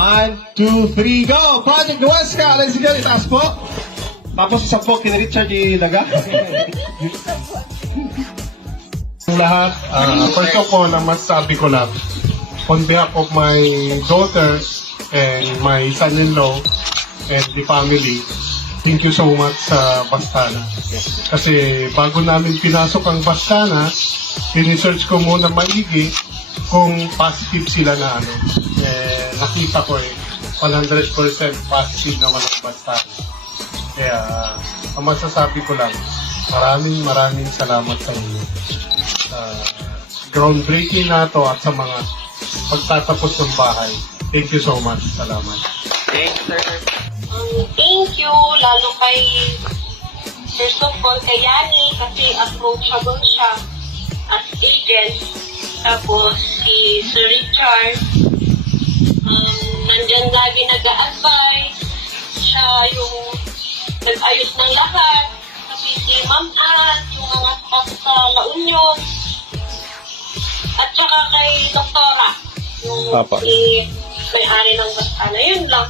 1, 2, 3, go! Project Nuesca! Ladies and gentlemen, taas po. Tapos isa po, kina Richard Daga. Lahat, first of all, ang masasabi ko lang, on behalf of my daughter and my son-in-law and the family, thank you so much sa Bastana. Kasi bago namin pinasok ang Bastana, in-research ko muna maigi kung positive sila na ano. Nakita ko 100% positive naman ang Bastana. Kaya, ang masasabi ko lang, maraming salamat sa inyo. Groundbreaking na to at sa mga pagtatapos ng bahay. Thank you so much. Salamat. Thank you, lalo kay first of all kay Yani kasi approachable siya as agent. Tapos si Sir Richard, nandyan lagi nag-a-advise. Siya yung nag-ayos ng lahat. Kasi si Ma'am Ann, yung mga staff sa La Union. At saka kay Doktora, yung may-ari ng Bastana. Yun lang.